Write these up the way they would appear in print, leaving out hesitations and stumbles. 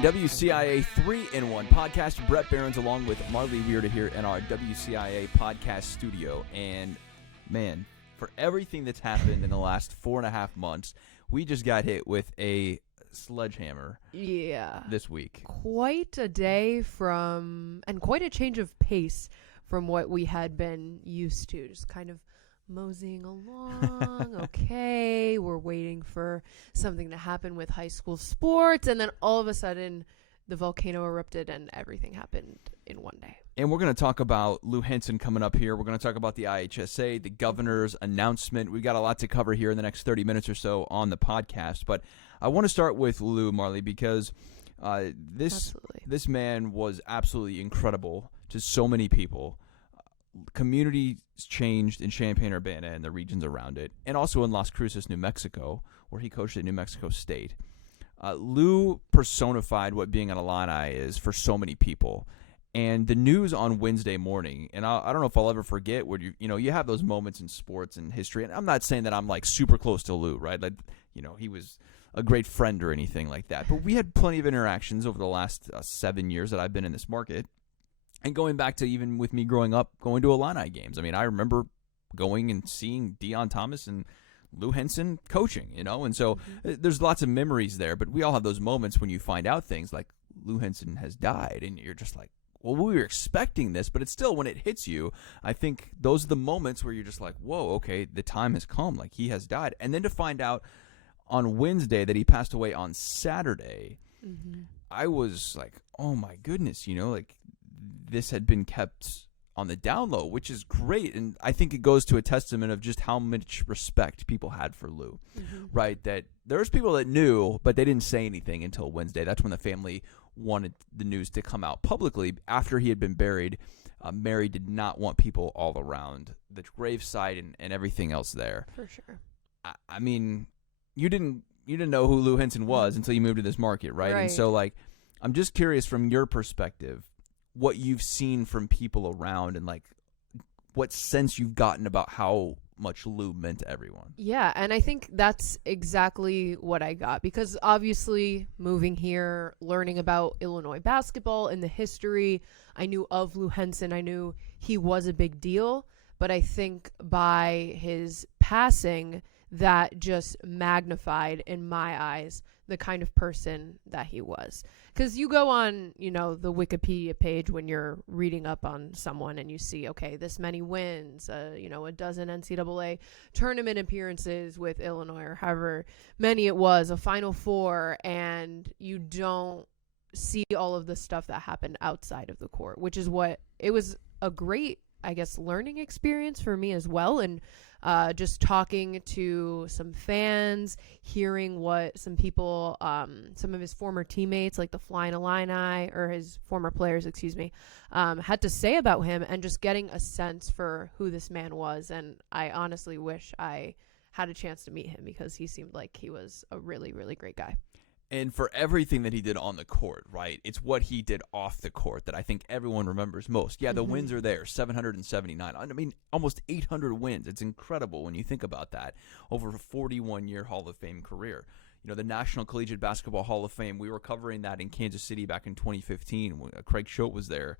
the WCIA 3-in-1 podcast. Bret, Beherns along with Marlee, Wierda here in our WCIA podcast studio. And, man, for everything that's happened in the last 4.5 months, we just got hit with a sledgehammer this week. Quite a day and quite a change of pace from what we had been used to. Just kind of moseying along. Okay, we're waiting for something to happen with high school sports, and then all of a sudden the volcano erupted and everything happened in one day. And we're going to talk about Lou Henson coming up here. We're going to talk about the IHSA, the governor's announcement. We've got a lot to cover here in the next 30 minutes or so on the podcast. But I want to start with Lou, Marlee, because this man was absolutely incredible to so many people. Communities changed in Champaign-Urbana and the regions around it, and also in Las Cruces, New Mexico, where he coached at New Mexico State. Lou personified what being an Illini is for so many people. And the news on Wednesday morning, and I don't know if I'll ever forget where you have those moments in sports and history. And I'm not saying that I'm like super close to Lou, right? Like, he was a great friend or anything like that. But we had plenty of interactions over the last 7 years that I've been in this market. And going back to even with me growing up, going to Illini games. I mean, I remember going and seeing Deon Thomas and Lou Henson coaching, and so there's lots of memories there. But we all have those moments when you find out things like Lou Henson has died, and you're just like, well, we were expecting this, but it's still, when it hits you, I think those are the moments where you're just like, whoa, okay, the time has come, like he has died. And then to find out on Wednesday that he passed away on Saturday, I was like, oh my goodness, like this had been kept on the down low, which is great. And I think it goes to a testament of just how much respect people had for Lou, right? That there's people that knew, but they didn't say anything until Wednesday. That's when the family wanted the news to come out publicly after he had been buried. Mary did not want people all around the gravesite and everything else there. For sure. I mean, you didn't know who Lou Henson was until you moved to this market, right? And so, like, I'm just curious from your perspective, what you've seen from people around and like what sense you've gotten about how much Lou meant to everyone. Yeah, and I think that's exactly what I got, because obviously moving here, learning about Illinois basketball and the history, I knew of Lou Henson. I knew he was a big deal, but I think by his passing, that just magnified in my eyes the kind of person that he was. Because you go on, the Wikipedia page when you're reading up on someone and you see, okay, this many wins, a dozen NCAA tournament appearances with Illinois, or however many it was, a Final Four, and you don't see all of the stuff that happened outside of the court, which is what it was a great, I guess, learning experience for me as well. And just talking to some fans, hearing what some people, some of his former teammates, like the Flying Illini, or his former players, had to say about him, and just getting a sense for who this man was. And I honestly wish I had a chance to meet him, because he seemed like he was a really, really great guy. And for everything that he did on the court, right? It's what he did off the court that I think everyone remembers most. Yeah, the wins are there, 779. I mean, almost 800 wins. It's incredible when you think about that over a 41-year Hall of Fame career. The National Collegiate Basketball Hall of Fame, we were covering that in Kansas City back in 2015. When Craig Schote was there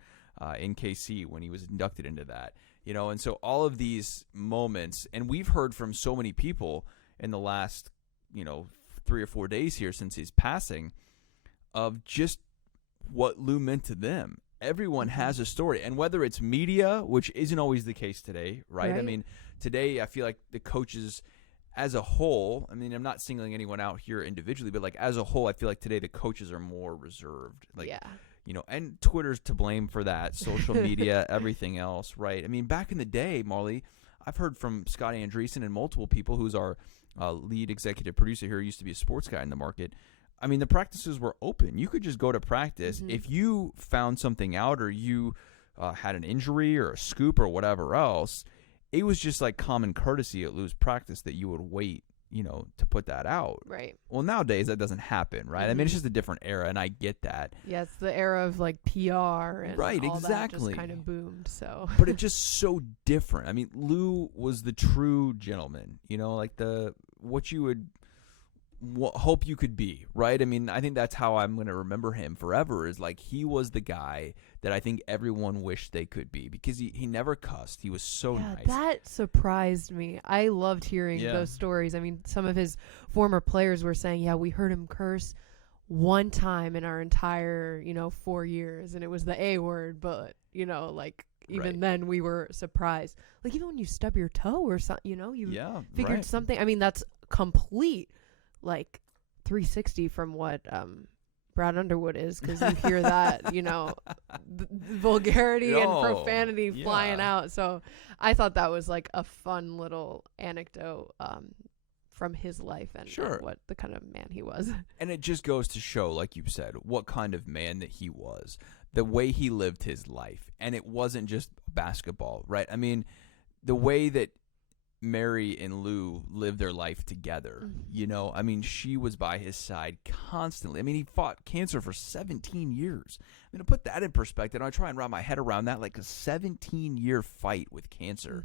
in KC when he was inducted into that. And so all of these moments, and we've heard from so many people in the last, 3 or 4 days here since his passing, of just what Lou meant to them. Everyone has a story, and whether it's media, which isn't always the case today, right? I mean, today I feel like the coaches as a whole, I mean, I'm not singling anyone out here individually, but like as a whole, I feel like today the coaches are more reserved. Like, and Twitter's to blame for that, social media, everything else, right? I mean, back in the day, Marlee, I've heard from Scott Andreessen and multiple people, who's our lead executive producer here, used to be a sports guy in the market. I mean, the practices were open. You could just go to practice. If you found something out, or you had an injury or a scoop or whatever else, it was just like common courtesy at Lou's practice that you would wait, to put that out. Right. Well, nowadays that doesn't happen, right? I mean, it's just a different era, and I get that. Yeah, it's the era of like PR and right, all exactly. that just kind of boomed. So, but it's just so different. I mean, Lou was the true gentleman. Like what you would hope you could be, right? I mean, I think that's how I'm going to remember him forever, is like he was the guy that I think everyone wished they could be, because he never cussed. He was so nice. That surprised me. I loved hearing those stories. I mean, some of his former players were saying, yeah, we heard him curse one time in our entire, 4 years, and it was the A word, but, like, even then we were surprised. Like, even when you stub your toe or something, you figured something. I mean, that's complete, like, 360 from what Brad Underwood is, because you hear that, vulgarity and profanity flying out. So I thought that was, like, a fun little anecdote from his life and what the kind of man he was. And it just goes to show, like you said, what kind of man that he was, the way he lived his life. And it wasn't just basketball, right? I mean, the way that Mary and Lou lived their life together, I mean, she was by his side constantly. I mean, he fought cancer for 17 years. I mean, to put that in perspective, I try and wrap my head around that, like a 17-year fight with cancer.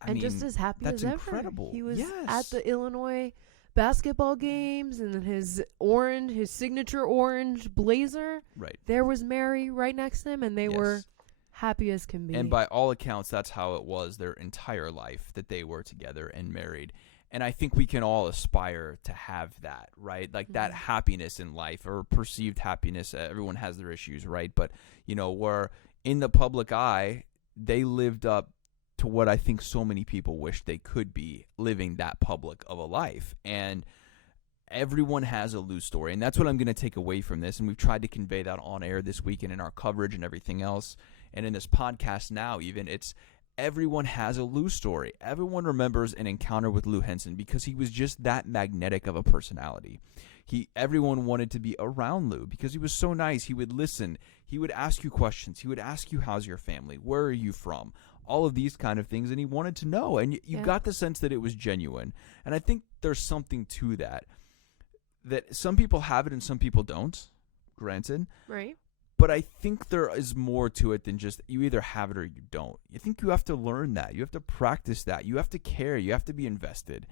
I mean, just as happy as ever. That's incredible. He was at the Illinois basketball games, and then his signature orange blazer. Right. There was Mary right next to him, and they were happy as can be. And by all accounts, that's how it was their entire life, that they were together and married. And I think we can all aspire to have that, right? Like that happiness in life, or perceived happiness. Everyone has their issues, right? But, where in the public eye, they lived up to what I think so many people wish they could be, living that public of a life. And everyone has a Lou story, and that's what I'm going to take away from this. And we've tried to convey that on air this weekend in our coverage and everything else. And in this podcast now, even, it's everyone has a Lou story. Everyone remembers an encounter with Lou Henson, because he was just that magnetic of a personality. Everyone wanted to be around Lou because he was so nice. He would listen. He would ask you questions. He would ask you, how's your family? Where are you from? All of these kind of things, and he wanted to know. And you got the sense that it was genuine. And I think there's something to that some people have it and some people don't, granted. Right. But I think there is more to it than just you either have it or you don't. I think you have to learn that. You have to practice that. You have to care. You have to be invested.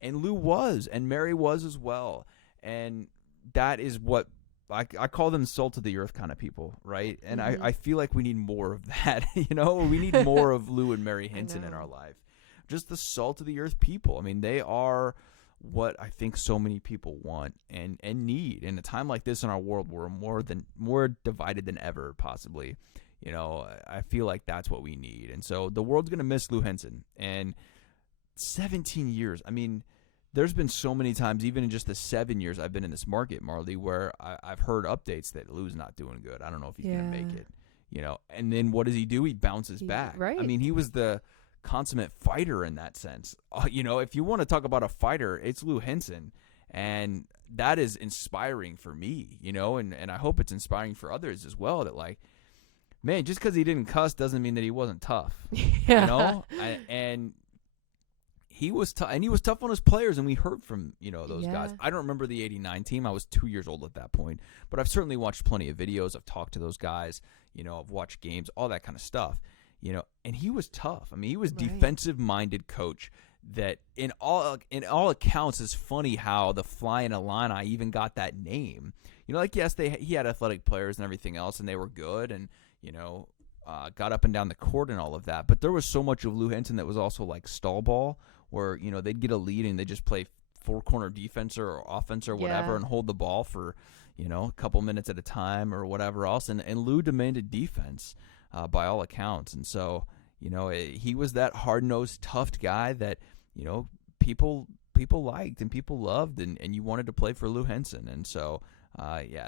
And Lou was, and Mary was as well. And that is what I call them salt of the earth kind of people, right? And I feel like we need more of that. We need more of Lou and Mary Henson in our life. Just the salt of the earth people. I mean, they are what I think so many people want and need in a time like this in our world. We're more divided than ever, possibly. I feel like that's what we need. And so the world's going to miss Lou Henson. And 17 years, I mean, there's been so many times, even in just the 7 years I've been in this market, Marlee, where I've heard updates that Lou's not doing good. I don't know if he's going to make it, And then what does he do? He bounces back. Right. I mean, he was the consummate fighter in that sense. If you want to talk about a fighter, it's Lou Henson. And that is inspiring for me, and I hope it's inspiring for others as well, that, like, man, just because he didn't cuss doesn't mean that he wasn't tough, and he was tough, and he was tough on his players, and we heard from, those guys. I don't remember the 89 team. I was 2 years old at that point, but I've certainly watched plenty of videos. I've talked to those guys, I've watched games, all that kind of stuff, and he was tough. I mean, he was defensive-minded coach that in all accounts is funny how the Flying Illini even got that name. Yes, he had athletic players and everything else, and they were good, and, got up and down the court and all of that, but there was so much of Lou Henson that was also like stall ball, where they'd get a lead and they just play four-corner defense or offense or whatever and hold the ball for a couple minutes at a time or whatever else, and Lou demanded defense by all accounts. And so he was that hard-nosed, tough guy that people liked and people loved, and you wanted to play for Lou Henson. And so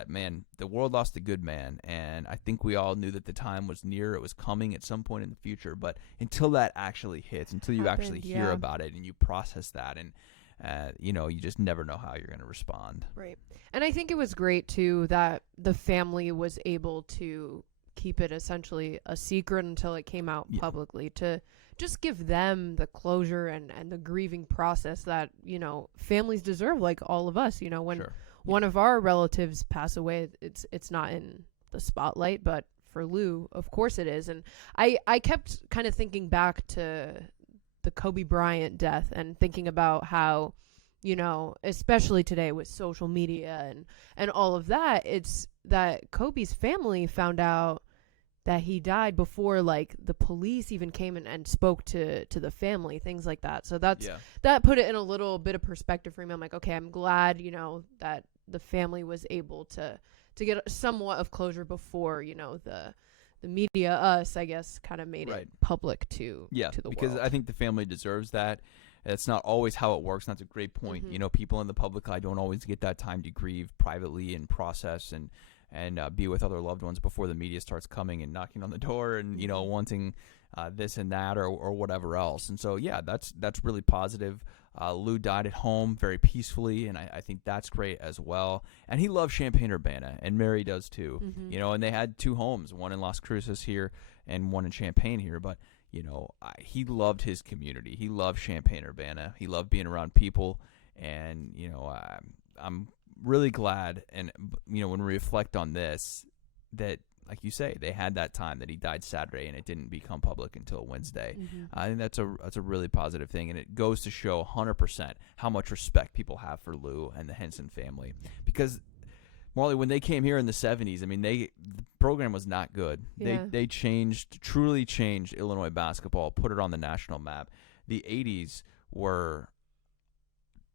man, the world lost a good man, and I think we all knew that the time was near. It was coming at some point in the future, but until that actually hits, until you actually hear about it and you process that, and you just never know how you're going to respond. Right. And I think it was great too that the family was able to keep it essentially a secret until it came out publicly, to just give them the closure and the grieving process that families deserve, like all of us. When one of our relatives pass away, it's not in the spotlight, but for Lou, of course it is. And I kept kind of thinking back to the Kobe Bryant death and thinking about how you know, especially today with social media and all of that, it's that Kobe's family found out that he died before like the police even came in and spoke to the family, things like that. So that put it in a little bit of perspective for me. I'm like, okay, I'm glad, you know, that the family was able to get somewhat of closure before, you know, the media, us, I guess, kind of made it public to the world. Because I think the family deserves that. It's not always how it works. And that's a great point. You know, people in the public eye don't always get that time to grieve privately and process and be with other loved ones before the media starts coming and knocking on the door and, you know, wanting this and that or whatever else. And so, yeah, that's really positive. Lou died at home very peacefully, and I think that's great as well. And he loves Champaign-Urbana, and Mary does too. You know, and they had 2 homes, one in Las Cruces here and one in Champaign here. But, you know, he loved his community. He loved Champaign-Urbana. He loved being around people. And, you know, I'm really glad, and, you know, when we reflect on this, that, like you say, they had that time that he died Saturday and it didn't become public until Wednesday. I think that's a really positive thing, and it goes to show 100% how much respect people have for Lou and the Henson family. Because, Marlee, when they came here in the 70s, I mean, the program was not good. Yeah. They truly changed Illinois basketball, put it on the national map. The 80s were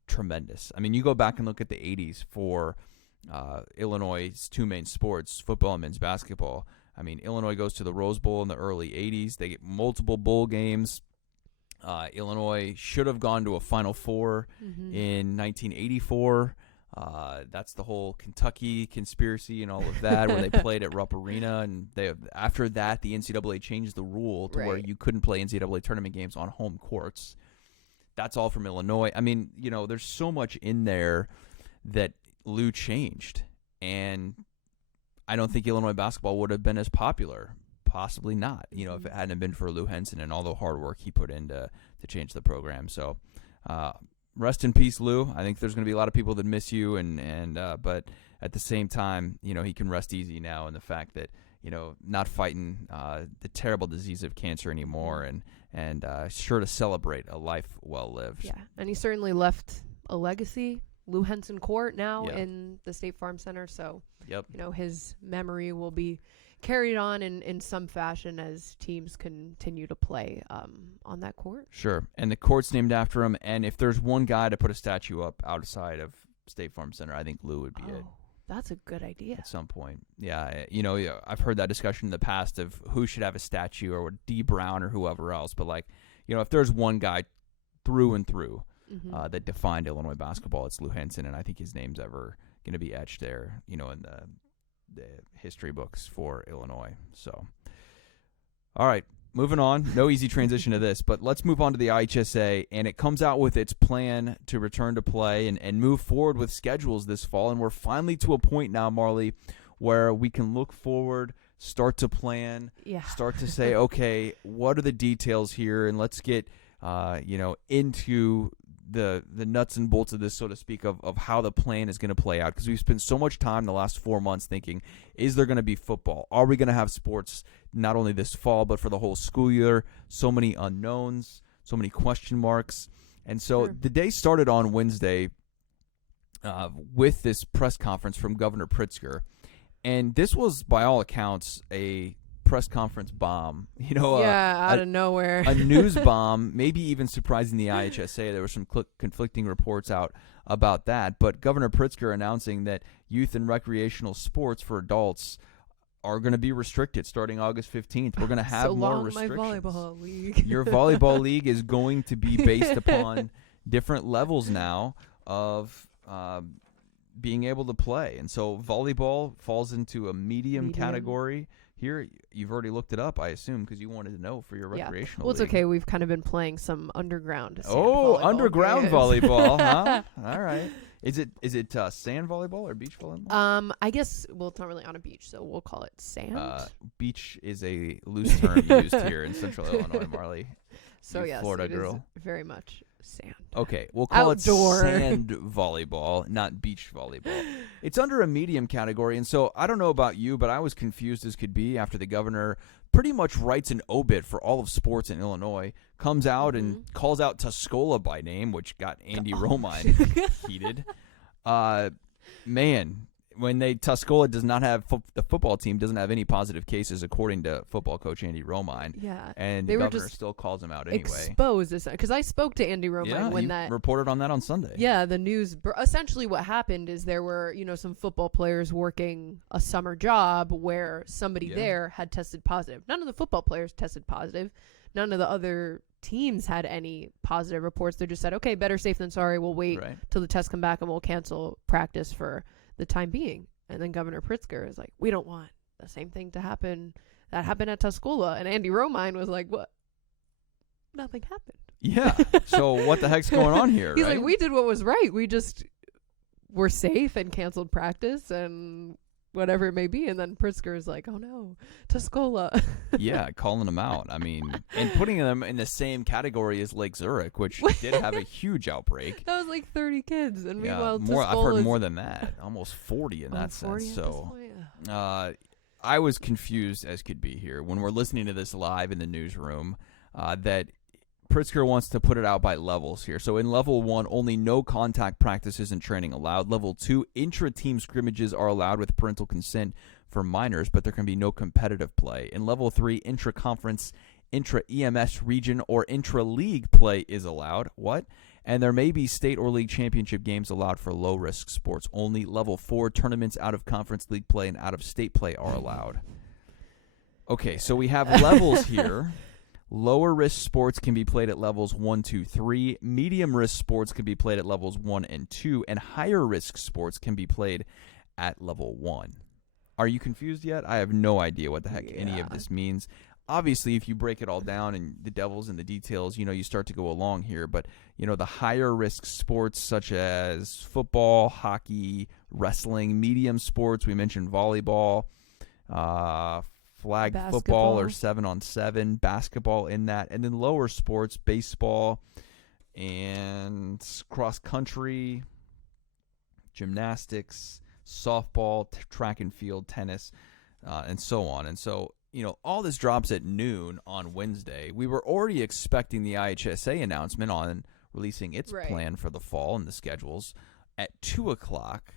tremendous. I mean, you go back and look at the 80s for Illinois' 2 main sports, football and men's basketball. I mean, Illinois goes to the Rose Bowl in the early 80s. They get multiple bowl games. Illinois should have gone to a Final Four in 1984. That's the whole Kentucky conspiracy and all of that, where they played at Rupp Arena. And after that, the NCAA changed the rule to where you couldn't play NCAA tournament games on home courts. That's all from Illinois. I mean, you know, there's so much in there that Lou changed, and I don't think Illinois basketball would have been as popular. Possibly not, you know, if it hadn't been for Lou Henson and all the hard work he put in to change the program. So rest in peace, Lou. I think there's going to be a lot of people that miss you, but at the same time, you know, he can rest easy now in the fact that, you know, not fighting the terrible disease of cancer anymore, and sure to celebrate a life well lived. Yeah, and he certainly left a legacy. Lou Henson Court now in the State Farm Center, so you know, his memory will be carried on in some fashion as teams continue to play on that court. Sure, and the court's named after him, and if there's one guy to put a statue up outside of State Farm Center, I think Lou would be it. That's a good idea. At some point. Yeah, you know, I've heard that discussion in the past of who should have a statue, or D. Brown or whoever else, but, like, you know, if there's one guy through and through that defined Illinois basketball, it's Lou Henson, and I think his name's ever going to be etched there, you know, in the history books for Illinois. So, all right, moving on. No easy transition to this, but let's move on to the IHSA, and it comes out with its plan to return to play and move forward with schedules this fall, and we're finally to a point now, Marlee, where we can look forward, start to plan, start to say, okay, what are the details here, and let's get you know, into the nuts and bolts of this, so to speak, of how the plan is going to play out, because we've spent so much time the last 4 months thinking, is there going to be football? Are we going to have sports not only this fall but for the whole school year? So many unknowns, so many question marks. And so the day started on Wednesday with this press conference from Governor Pritzker, and this was, by all accounts, a press conference bomb, you know, out of nowhere, a news bomb, maybe even surprising the IHSA. There were some conflicting reports out about that, but Governor Pritzker announcing that youth and recreational sports for adults are going to be restricted starting August 15th. We're going to have more restrictions. My volleyball league. Your volleyball league is going to be based upon different levels now of being able to play, and so volleyball falls into a medium category. Here, you've already looked it up, I assume, because you wanted to know for your recreational league. Well, it's okay. We've kind of been playing some underground underground volleyball, huh? All right. Is it sand volleyball or beach volleyball? I guess, well, it's not really on a beach, so we'll call it sand. Beach is a loose term used here in Central Illinois, Marlee. So, yes, Florida it girl. is very much Sand. Okay, we'll call Outdoor. it sand volleyball, not beach volleyball. It's under a medium category, and so I don't know about you, but I was confused as could be after the governor pretty much writes an obit for all of sports in Illinois, comes out and calls out Tuscola by name, which got Andy Romine heated. Man, when Tuscola does not have the football team doesn't have any positive cases according to football coach Andy Romine. Yeah, and the governor still calls him out anyway. Exposed this because I spoke to Andy Romine when that reported on that on Sunday. Yeah, the news. Essentially, what happened is there were some football players working a summer job where somebody there had tested positive. None of the football players tested positive. None of the other teams had any positive reports. They just said, okay, better safe than sorry. We'll wait till the tests come back and we'll cancel practice for the time being. And then Governor Pritzker is like, we don't want the same thing to happen that happened at Tuscola. And Andy Romine was like, what? Nothing happened. Yeah. So what the heck's going on here? He's like, we did what was right. We just were safe and canceled practice and whatever it may be. And then Pritzker is like, oh no, Tuscola. Yeah, calling them out. I mean, and putting them in the same category as Lake Zurich, which did have a huge outbreak. That was like 30 kids. And meanwhile, I've heard more than that. Almost 40 in that sense. So I was confused as could be here when we're listening to this live in the newsroom that Pritzker wants to put it out by levels here. So in level 1, only no contact practices and training allowed. Level 2, intra-team scrimmages are allowed with parental consent for minors, but there can be no competitive play. In level 3, intra-conference, intra-EMS region, or intra-league play is allowed. What? And there may be state or league championship games allowed for low-risk sports only. Level 4, tournaments out of conference league play and out of state play are allowed. Okay, so we have levels here. Lower risk sports can be played at levels 1, 2, 3. Medium risk sports can be played at levels 1 and 2. And higher risk sports can be played at level 1. Are you confused yet? I have no idea what the heck any of this means. Obviously, if you break it all down and the devil's in the details, you start to go along here. But, the higher risk sports such as football, hockey, wrestling, medium sports, we mentioned volleyball, flag football or 7-on-7, basketball in that, and then lower sports, baseball and cross country, gymnastics, softball, track and field, tennis, and so on. And so, all this drops at noon on Wednesday. We were already expecting the IHSA announcement on releasing its plan for the fall and the schedules at 2 o'clock.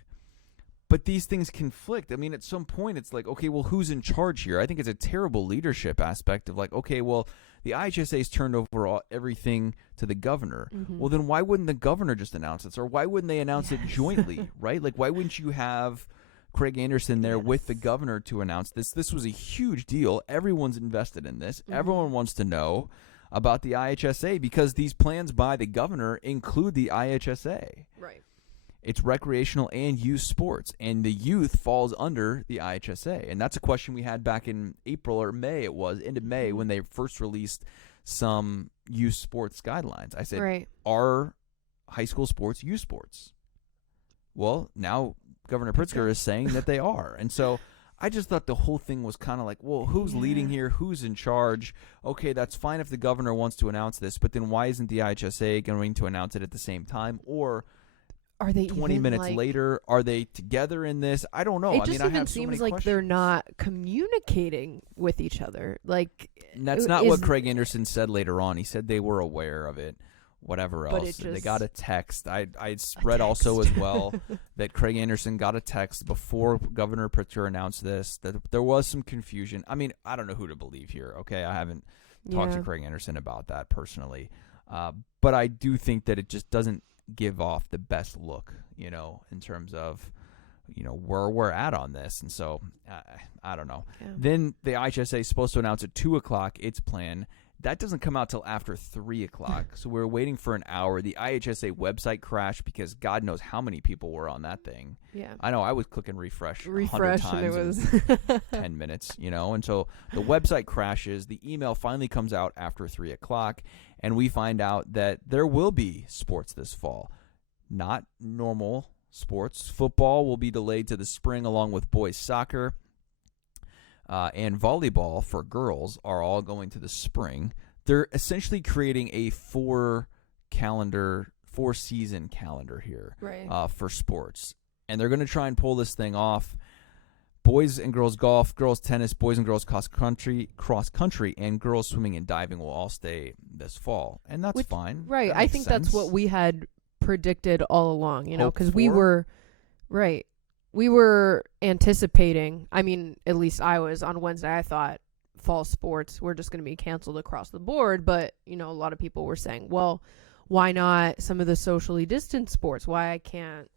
But these things conflict. I mean, at some point, it's like, okay, well, who's in charge here? I think it's a terrible leadership aspect of like, okay, well, the IHSA's turned over everything to the governor. Mm-hmm. Well, then why wouldn't the governor just announce this? Or why wouldn't they announce it jointly, right? Like, why wouldn't you have Craig Anderson there with the governor to announce this? This was a huge deal. Everyone's invested in this. Mm-hmm. Everyone wants to know about the IHSA because these plans by the governor include the IHSA. Right. It's recreational and youth sports, and the youth falls under the IHSA. And that's a question we had back in April or May, end of May, when they first released some youth sports guidelines. I said, are high school sports youth sports? Well, now Governor Pritzker is saying that they are. And so I just thought the whole thing was kind of like, well, who's leading here? Who's in charge? Okay, that's fine if the governor wants to announce this, but then why isn't the IHSA going to announce it at the same time? Or are they 20 minutes later? Are they together in this? I don't know. It just even seems like they're not communicating with each other. Like, and that's not what Craig Anderson said later on. He said they were aware of it. Whatever else. They got a text. I read also as well that Craig Anderson got a text before Governor Pritzker announced this, that there was some confusion. I mean, I don't know who to believe here, okay? I haven't talked to Craig Anderson about that personally. But I do think that it just doesn't give off the best look, in terms of, where we're at on this. And so, I don't know. Yeah. Then the IHSA is supposed to announce at 2 o'clock its plan. That doesn't come out till after 3 o'clock. So we're waiting for an hour. The IHSA website crashed because God knows how many people were on that thing. Yeah. I know I was clicking refresh 100 times and it was 10 minutes, And so the website crashes. The email finally comes out after 3 o'clock. And we find out that there will be sports this fall. Not normal sports. Football will be delayed to the spring along with boys soccer. And volleyball for girls are all going to the spring. They're essentially creating a 4 four-season calendar here Right. for sports. And they're going to try and pull this thing off. Boys and girls golf, girls tennis, boys and girls cross country, and girls swimming and diving will all stay this fall. And that's fine. Right. That I makes think sense. that's what we had predicted all along, Hope because we for. were, right. We were anticipating, I mean, at least I was on Wednesday, I thought fall sports were just going to be canceled across the board. But, a lot of people were saying, well, why not some of the socially distanced sports? Why can't,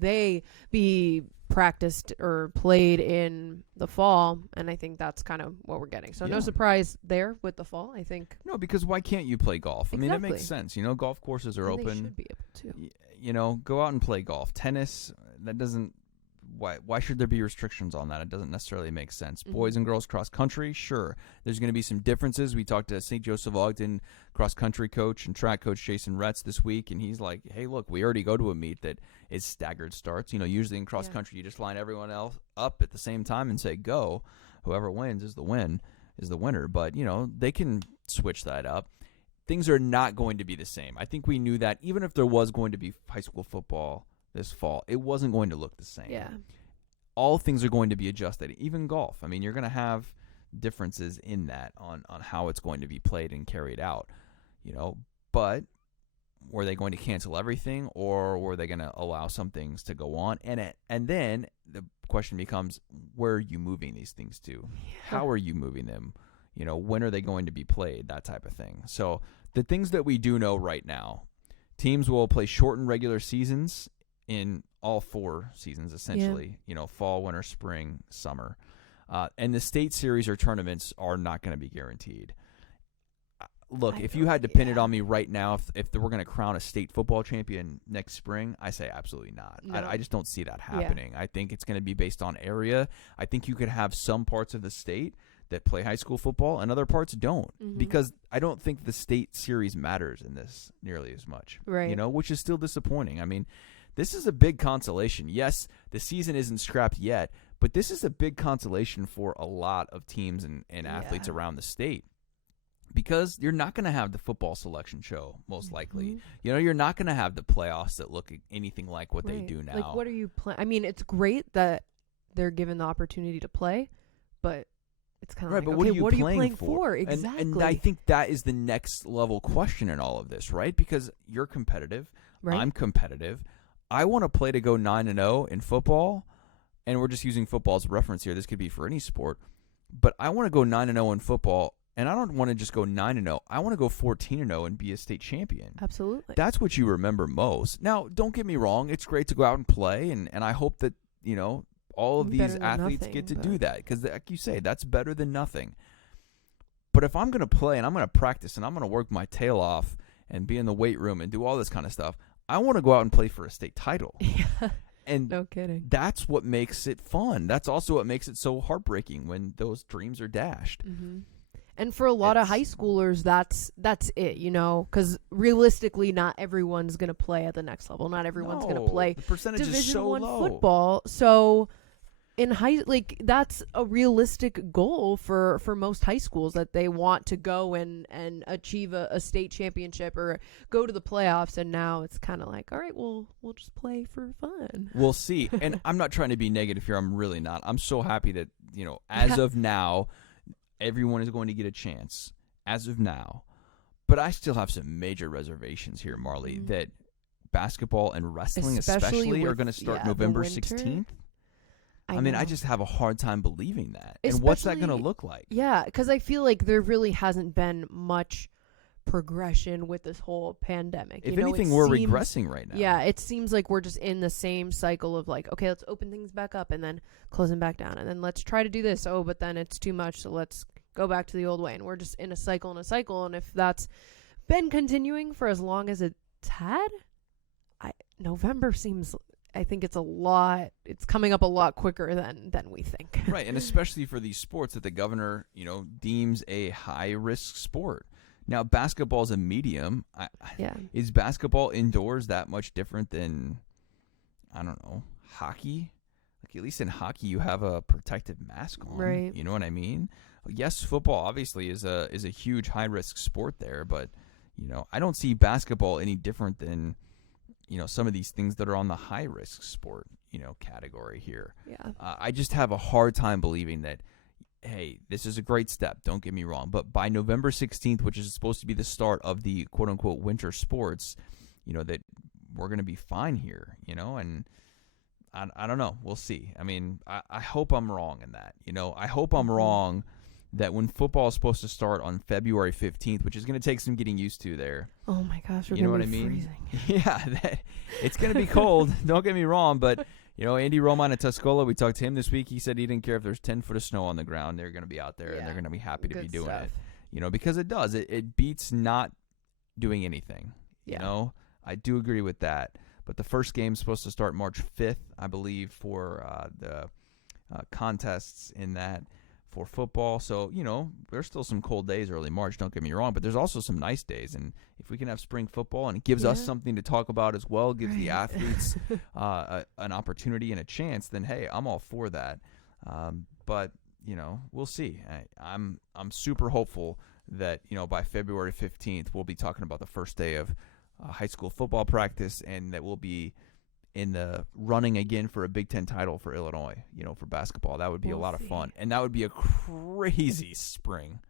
they be practiced or played in the fall? And I think that's kind of what we're getting. So no surprise there with the fall, I think. No, because why can't you play golf? I mean, it makes Exactly. sense. Golf courses are And open. They should be able to. Go out and play golf. Tennis, that doesn't. Why should there be restrictions on that? It doesn't necessarily make sense. Mhm. Boys and girls cross country, sure. There's going to be some differences. We talked to St. Joseph Ogden cross country coach and track coach Jason Retz this week, and he's like, "Hey, look, we already go to a meet that is staggered starts. Usually in cross country, you just line everyone else up at the same time and say go. Whoever wins is the winner. But they can switch that up. Things are not going to be the same. I think we knew that even if there was going to be high school football this fall, it wasn't going to look the same. Yeah. All things are going to be adjusted, even golf. I mean, you're going to have differences in that on how it's going to be played and carried out, but were they going to cancel everything, or were they going to allow some things to go on? And then the question becomes, where are you moving these things to? Yeah. How are you moving them? When are they going to be played? That type of thing. So the things that we do know right now, teams will play shortened regular seasons in all 4 seasons, essentially, fall, winter, spring, summer. And the state series or tournaments are not going to be guaranteed. Look, if you had to pin it on me right now, if we're going to crown a state football champion next spring, I say absolutely not. No. I just don't see that happening. I think it's going to be based on area. I think you could have some parts of the state that play high school football and other parts don't, because I don't think the state series matters in this nearly as much, Right. Which is still disappointing. I mean, this is a big consolation. Yes, the season isn't scrapped yet, but this is a big consolation for a lot of teams and athletes around the state, because you're not going to have the football selection show, most likely. You're not going to have the playoffs that look anything like what they do now. Like, what are you playing? I mean, it's great that they're given the opportunity to play, but it's kind of right, like, but okay, what are you playing for? And- Exactly. And I think that is the next level question in all of this, right? Because you're competitive. Right. I'm competitive. I want to play to go 9-0 in football, and we're just using football as a reference here. This could be for any sport. But I want to go 9-0 in football, and I don't want to just go 9-0. I want to go 14-0 and be a state champion. Absolutely. That's what you remember most. Now, don't get me wrong. It's great to go out and play, and I hope that, all of Better these than athletes nothing, get to but- do that, because, like you say, that's better than nothing. But if I'm going to play and I'm going to practice and I'm going to work my tail off and be in the weight room and do all this kind of stuff, I want to go out and play for a state title. Yeah. And No kidding. that's what makes it fun. That's also what makes it so heartbreaking when those dreams are dashed. Mm-hmm. And for a lot of high schoolers, that's it, because realistically, not everyone's going to play at the next level. Not everyone's going to play The percentage Division is so I low. football. So in that's a realistic goal for most high schools, that they want to go and achieve a state championship or go to the playoffs. And now it's kind of like, all right, we'll just play for fun. We'll see. And I'm not trying to be negative here. I'm really not. I'm so happy that, as of now, everyone is going to get a chance as of now. But I still have some major reservations here, Marlee, that basketball and wrestling especially are going to start the November winter. 16th. I know. just have a hard time believing that. And what's that going to Especially- look like? Yeah, because I feel like there really hasn't been much progression with this whole pandemic. If You know, anything, it we're seems- regressing right now. Yeah, it seems like we're just in the same cycle of like, okay, let's open things back up and then close them back down. And then let's try to do this. Oh, but then it's too much, so let's go back to the old way. And we're just in a cycle and a cycle. And if that's been continuing for as long as it's had, November seems... I think it's coming up a lot quicker than we think. Right, and especially for these sports that the governor, deems a high-risk sport. Now, basketball is a medium. Yeah. Is basketball indoors that much different than, I don't know, hockey? Like, at least in hockey, you have a protective mask on. Right. You know what I mean? Yes, football obviously is a huge high-risk sport there, but, I don't see basketball any different than, some of these things that are on the high-risk sport, category here. Yeah. I just have a hard time believing that, hey, this is a great step, don't get me wrong, but by November 16th, which is supposed to be the start of the quote-unquote winter sports, that we're going to be fine here, and I don't know. We'll see. I mean, I hope I'm wrong in that. I hope I'm wrong that when football is supposed to start on February 15th, which is going to take some getting used to there. Oh, my gosh. You know what I mean? Yeah, it's going to be cold. Don't get me wrong. But, Andy Roman at Tuscola, we talked to him this week. He said he didn't care if there's 10 foot of snow on the ground. They're going to be out there, and they're going to be happy to be doing it. Because it does. It beats not doing anything. Yeah. I do agree with that. But the first game is supposed to start March 5th, I believe, for the contests in that for football. So, there's still some cold days early March, don't get me wrong, but there's also some nice days. And if we can have spring football and it gives us something to talk about as well, gives the athletes an opportunity and a chance, then, hey, I'm all for that. But, we'll see. I'm super hopeful that, by February 15th, we'll be talking about the first day of high school football practice, and that we'll be in the running again for a Big Ten title for Illinois, for basketball. That would be a lot of fun. And that would be a crazy spring.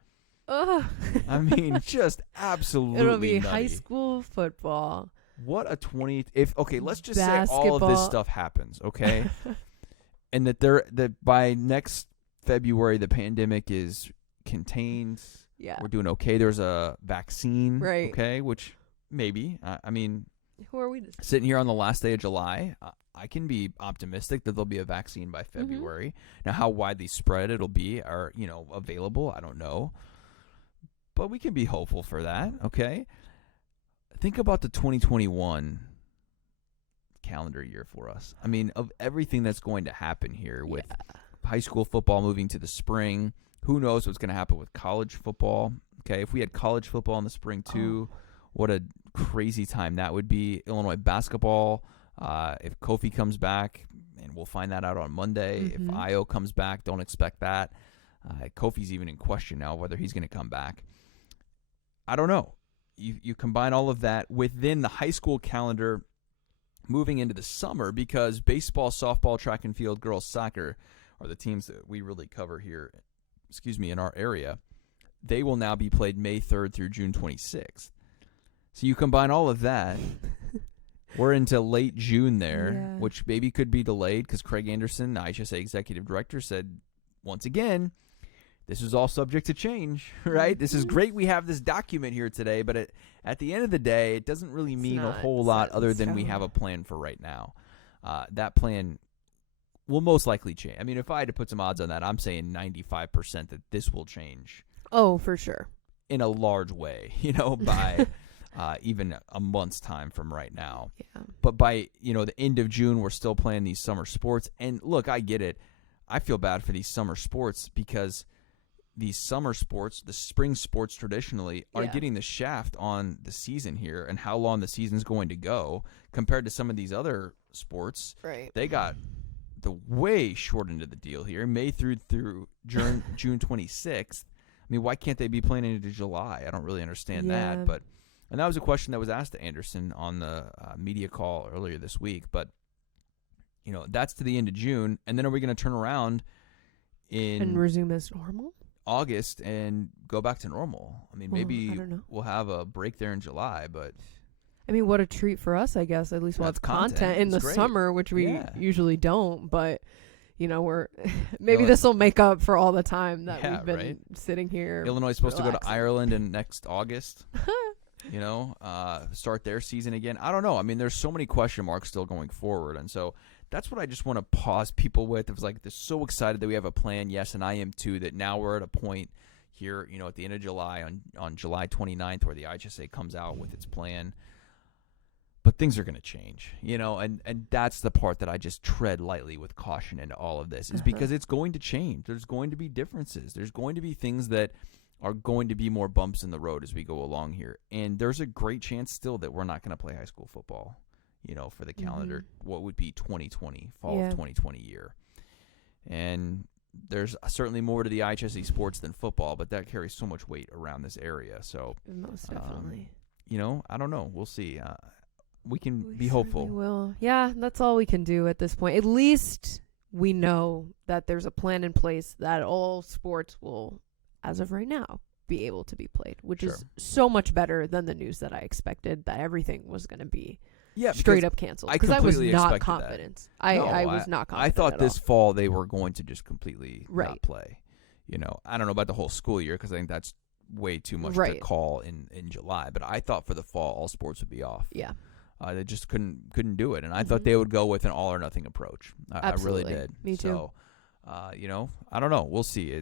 I mean, just absolutely It'll be nutty. high school football. What a 20 let's just say all of this stuff happens, okay? And that by next February the pandemic is contained. Yeah. We're doing okay. There's a vaccine, right? Okay, which maybe. I mean, who are we sitting here on the last day of July, I can be optimistic that there'll be a vaccine by February. Now, how widely spread it'll be or, available, I don't know. But we can be hopeful for that, okay? Think about the 2021 calendar year for us. I mean, of everything that's going to happen here with high school football moving to the spring, who knows what's going to happen with college football, okay? If we had college football in the spring too, what a crazy time that would be. Illinois basketball, if Kofi comes back, and we'll find that out on Monday. If Io comes back, don't expect that. Kofi's even in question now whether he's going to come back. I don't know. You combine all of that within the high school calendar moving into the summer, because baseball, softball, track and field, girls soccer are the teams that we really cover here, in our area. They will now be played May 3rd through June 26th. So you combine all of that, we're into late June there, which maybe could be delayed because Craig Anderson, the IHSA executive director, said, once again, this is all subject to change, right? This is great we have this document here today, but at the end of the day, it doesn't really mean a whole lot other than we have a plan for right now. That plan will most likely change. I mean, if I had to put some odds on that, I'm saying 95% that this will change. Oh, for sure. In a large way, by even a month's time from right now. Yeah. But by, the end of June, we're still playing these summer sports. And look, I get it. I feel bad for these summer sports because these summer sports, the spring sports traditionally, are getting the shaft on the season here and how long the season's going to go compared to some of these other sports. Right. They got the way short end of the deal here, May through June 26th. I mean, why can't they be playing into July? I don't really understand that. And that was a question that was asked to Anderson on the media call earlier this week. But, that's to the end of June. And then are we going to turn around and resume as normal? August and go back to normal? I mean, maybe I don't know. we'll have a break there in July, but... I mean, what a treat for us, I guess. At least we'll have content in the summer, which we usually don't. But, we're maybe this will make up for all the time that we've been sitting here. Illinois is supposed to go to Ireland in next August. Start their season again. I don't know. I mean, there's so many question marks still going forward. And so that's what I just want to pause people with. It was like, they're so excited that we have a plan. Yes, and I am too, that now we're at a point here, at the end of July, on July 29th, where the IHSA comes out with its plan. But things are going to change, and that's the part that I just tread lightly with caution into all of this, is because it's going to change. There's going to be differences. There's going to be things that are going to be more bumps in the road as we go along here. And there's a great chance still that we're not going to play high school football, for the calendar, what would be 2020, fall of 2020 year. And there's certainly more to the IHSA sports than football, but that carries so much weight around this area. So most definitely. I don't know. We'll see. We can We be certainly hopeful. will. Yeah, that's all we can do at this point. At least we know that there's a plan in place that all sports will, as of right now, be able to be played, which Sure. is so much better than the news that I expected that everything was going to be Yeah, straight up canceled. I Because I was completely not expected that. confident. I was not confident. I thought at this all. fall they were going to just completely not Right. play. I don't know about the whole school year because I think that's way too much to Right. call in July. But I thought for the fall all sports would be off. Yeah. They just couldn't do it, and I thought they would go with an all or nothing approach. I really Absolutely. did. Me too. So, I don't know. We'll see.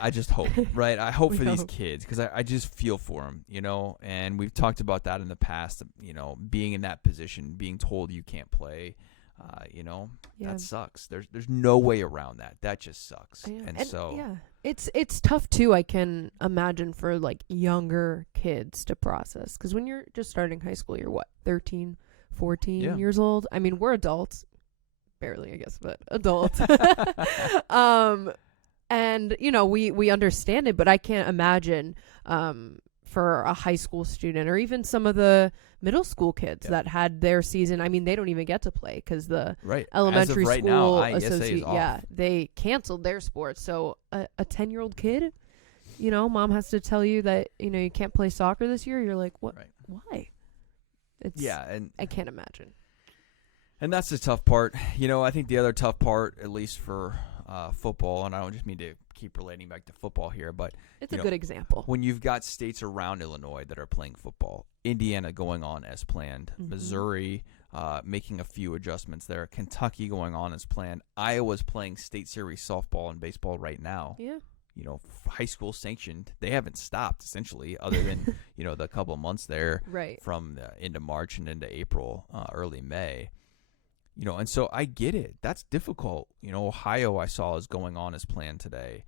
I just hope, right? I hope We for these hope. kids because I just feel for them, and we've talked about that in the past, being in that position, being told you can't play, Yeah. that sucks. There's no way around that. That just sucks. Yeah. And so, yeah, it's tough too. I can imagine for like younger kids to process, because when you're just starting high school, you're what, 13, 14 Yeah. years old. I mean, we're adults, barely, I guess, but adults. And we understand it, but I can't imagine for a high school student or even some of the middle school kids that had their season. I mean, they don't even get to play because the right. elementary As of right school now, IHSA is off. they canceled their sports. So a 10-year-old kid, mom has to tell you that you can't play soccer this year. You're like, what? Right. Why? It's and I can't imagine. And that's the tough part. I think the other tough part, at least for football, and I don't just mean to keep relating back to football here, but It's a good example. when you've got states around Illinois that are playing football, Indiana going on as planned, Missouri making a few adjustments there, Kentucky going on as planned, Iowa's playing state series softball and baseball right now. Yeah. High school sanctioned. They haven't stopped essentially, other than the couple of months there Right. from into March and into April, early May. And so I get it. That's difficult. Ohio I saw is going on as planned today.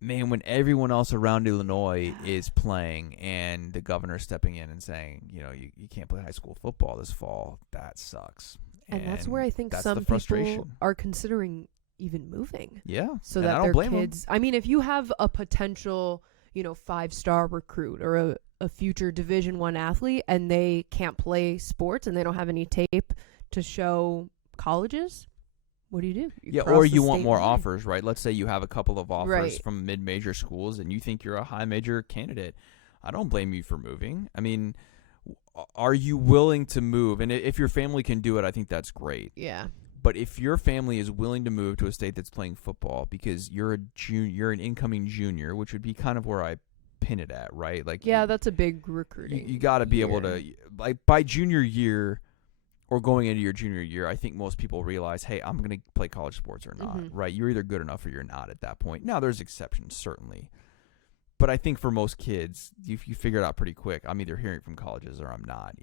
Man, when everyone else around Illinois is playing and the governor's stepping in and saying, you can't play high school football this fall, that sucks. And that's where I think that's some the people frustration. are considering even moving. Yeah. So and I that don't their blame 'em. kids, I mean, if you have a potential, 5-star recruit or a future Division I athlete and they can't play sports and they don't have any tape to show colleges, what do? You cross or the you want state more line. offers, right? Let's say you have a couple of offers Right. from mid-major schools and you think you're a high-major candidate. I don't blame you for moving. I mean, are you willing to move? And if your family can do it, I think that's great. Yeah. But if your family is willing to move to a state that's playing football because you're an incoming junior, which would be kind of where I pin it at, right? Like, Yeah, that's a big recruiting. you got to be able year. to, like, by junior year or going into your junior year, I think most people realize, hey, I'm going to play college sports or not, right? You're either good enough or you're not at that point. Now, there's exceptions, certainly. But I think for most kids, you figure it out pretty quick. I'm either hearing from colleges or I'm not,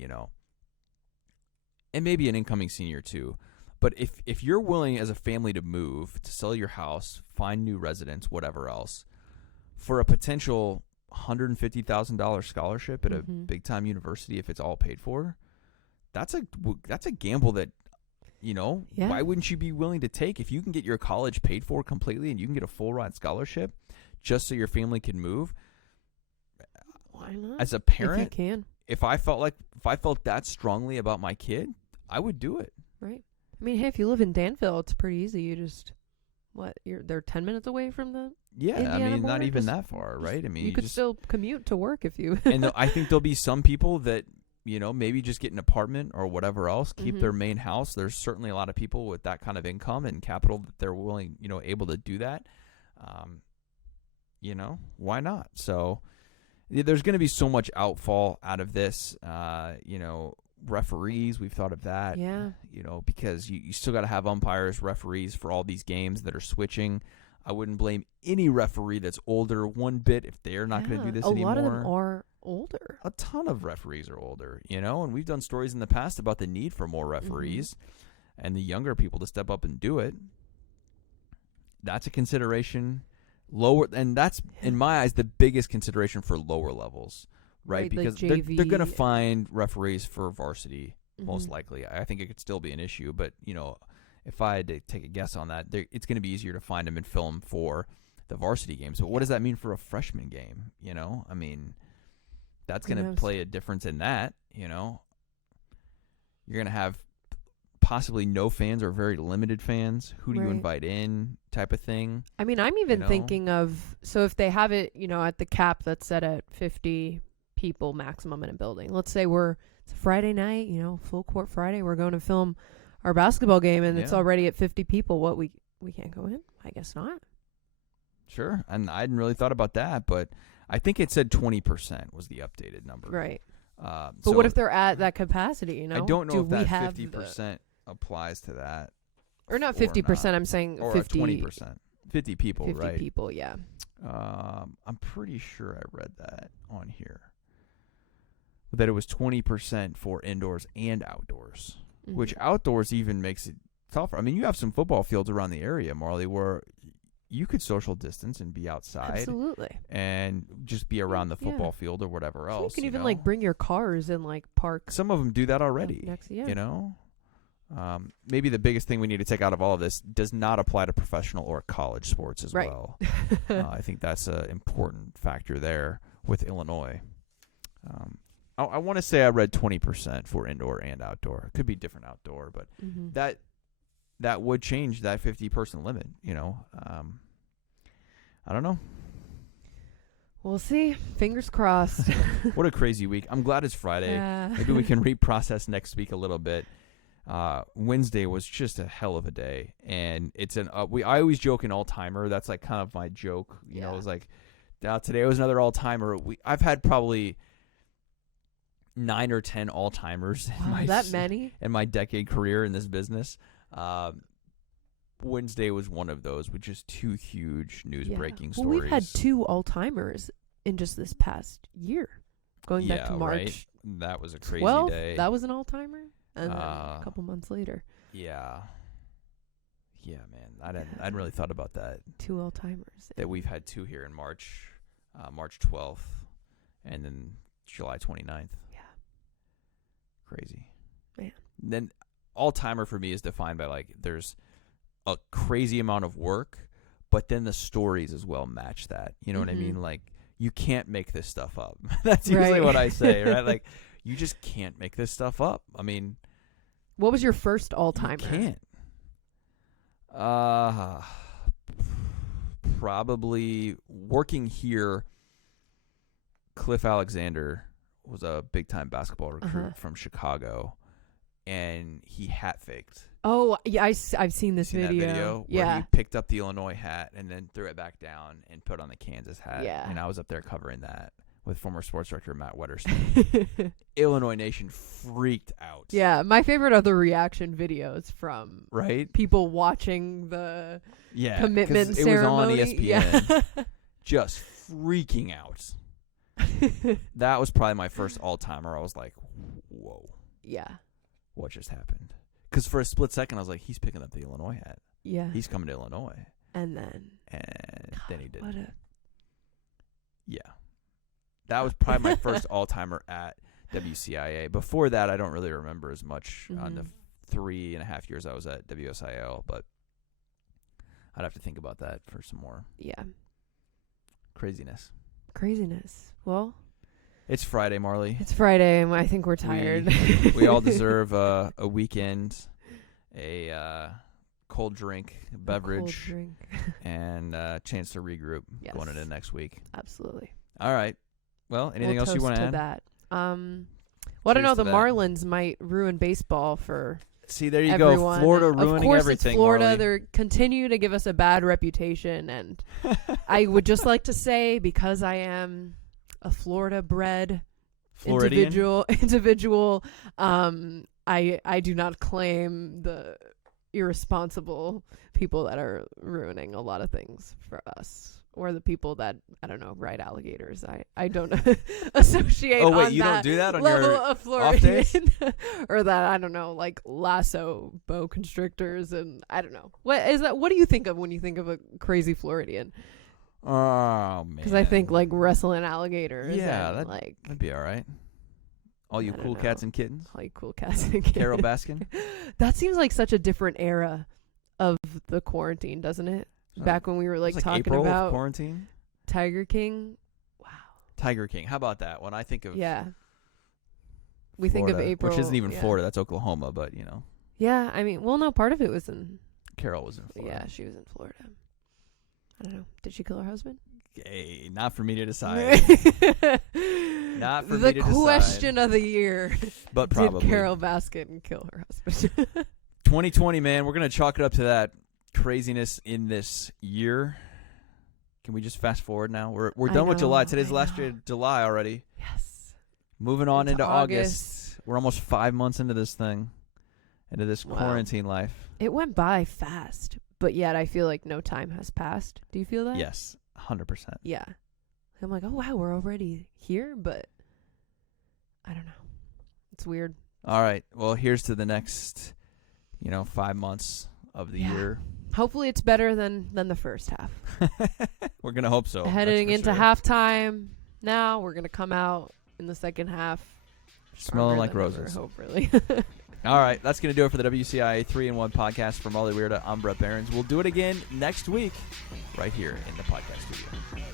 And maybe an incoming senior too. But if you're willing as a family to move, to sell your house, find new residents, whatever else, for a potential $150,000 scholarship at a big-time university, if it's all paid for, that's a gamble that, why wouldn't you be willing to take if you can get your college paid for completely and you can get a full-ride scholarship just so your family can move? Why not? As a If parent, you can. if I felt that strongly about my kid, I would do it. Right. I mean, hey, if you live in Danville, it's pretty easy. You just, they're 10 minutes away from the Yeah, Indiana I mean, not border, even just- that far, right? I mean, you could still commute to work if you. and I think there'll be some people that, maybe just get an apartment or whatever else, keep their main house. There's certainly a lot of people with that kind of income and capital that they're willing, able to do that. Why not? So there's going to be so much outfall out of this, referees, we've thought of that. Yeah. Because you still got to have umpires, referees for all these games that are switching. I wouldn't blame any referee that's older one bit if they're not going to do this anymore. A lot of them are older. A ton of referees are older, and we've done stories in the past about the need for more referees and the younger people to step up and do it. That's a consideration. Lower, and that's, in my eyes, the biggest consideration for lower levels, right? Because they're going to find referees for varsity, most likely. I think it could still be an issue, but, if I had to take a guess on that, it's going to be easier to find them and fill them for the varsity games. But what does that mean for a freshman game? I mean, that's going to play a difference in that. You're going to have possibly no fans or very limited fans. Who do you invite in, type of thing? I mean, I'm even thinking of, so if they have it, at the cap that's set at 50 people maximum in a building. Let's say it's a Friday night, full court Friday. We're going to film our basketball game, and it's already at 50 people. What, we can't go in? I guess not. Sure, and I hadn't really thought about that, but I think it said 20% was the updated number. Right. But what if they're at that capacity, I don't know if that 50% applies to that. Or not 50%, I'm saying or 50. 20%. 50 people, 50 right? 50 people, yeah. I'm pretty sure I read that on here. That it was 20% for indoors and outdoors, which outdoors even makes it tougher. I mean, you have some football fields around the area, Marlee, where you could social distance and be outside. Absolutely. And just be around the football field or whatever else. So you can even bring your cars and park. Some of them do that already. Maybe the biggest thing we need to take out of all of this does not apply to professional or college sports as well. I think that's an important factor there with Illinois. I want to say I read 20% for indoor and outdoor. It could be different outdoor, but that would change that 50-person limit. I don't know. We'll see. Fingers crossed. What a crazy week. I'm glad it's Friday. Yeah. Maybe we can reprocess next week a little bit. Wednesday was just a hell of a day, and it's I always joke an all-timer. That's kind of my joke. It was today was another all-timer. I've had probably 9 or 10 all-timers in my decade career in this business. Wednesday was one of those with just 2 huge news-breaking stories. Well, we've had 2 all-timers in just this past year, going back to March. Right? That was a crazy 12, day. That was an all-timer, and then a couple months later. Yeah, man. I hadn't really thought about that. 2 all-timers. That we've had 2 here in March 12th, and then July 29th. Yeah. Crazy. Man. Then all-timer for me is defined by there's a crazy amount of work, but then the stories as well match that. You know what I mean? You can't make this stuff up. That's usually what I say, right? You just can't make this stuff up. I mean, what was your first all-timer? You can't. Probably working here. Cliff Alexander was a big-time basketball recruit from Chicago, and he hat faked. Oh, yeah, I've seen this video. Where he picked up the Illinois hat and then threw it back down and put on the Kansas hat. Yeah. And I was up there covering that with former sports director Matt Wetterstein. Illinois Nation freaked out. Yeah, my favorite are the reaction videos from people watching the commitment ceremony. It was on ESPN. Just freaking out. That was probably my first all-timer. I was like, whoa. Yeah. What just happened? Because for a split second, I was like, he's picking up the Illinois hat. Yeah. He's coming to Illinois. And then he didn't. Yeah. That was probably my first all-timer at WCIA. Before that, I don't really remember as much on the 3.5 years I was at WSIL, but I'd have to think about that for some more. Yeah. Craziness. Well, it's Friday, Marlee. It's Friday, and I think we're tired. We all deserve a weekend, a cold drink, a beverage, and a chance to regroup going into next week. Absolutely. All right. Well, anything else you want to add? That. Well, I don't know. The Marlins might ruin baseball for. See, there you everyone. Go. Florida ruining everything. Of course, it's Florida. Marlee. They continue to give us a bad reputation, and I would just like to say, because I am a Florida-bred individual, I do not claim the irresponsible people that are ruining a lot of things for us, or the people that, I don't know, ride alligators. I don't associate. Oh wait, on you that don't do that on level your of off days? Or that, I don't know, lasso boa constrictors, and I don't know. What is that? What do you think of when you think of a crazy Floridian? Oh man, because I think wrestling alligators. Yeah, and, that'd be all right. All you cool cats and kittens. All you cool cats and kittens. Carol Baskin. That seems like such a different era of the quarantine, doesn't it? back when we were It was talking April of about quarantine. Tiger King. Wow. Tiger King. How about that? When I think of Yeah. We think of Florida, April, which isn't even yeah. Florida. That's Oklahoma. But Yeah, I mean, well, no, part of it was in. Carol was in Florida. Yeah, she was in Florida. I don't know. Did she kill her husband? Hey, not for me to decide. Not for me to The question of the year. But probably. Did Carol Baskin kill her husband? 2020, man. We're gonna chalk it up to that craziness in this year. Can we just fast forward now? We're done with July. Today's the last day of July already. Yes. Moving on into August. We're almost 5 months into this thing, into this Wow. quarantine life. It went by fast, but yet I feel like no time has passed. Do you feel that? Yes, 100%. Yeah. I'm like, oh, wow, we're already here, but I don't know. It's weird. All right. Well, here's to the next, 5 months of the year. Hopefully it's better than the first half. We're going to hope so. Heading that's for into sure. halftime now. We're going to come out in the second half. Smelling like stronger than roses. ever, hopefully. All right. That's going to do it for the WCIA 3-in-1 podcast from Marlee, Wierda. I'm Bret Beherns. We'll do it again next week right here in the podcast studio.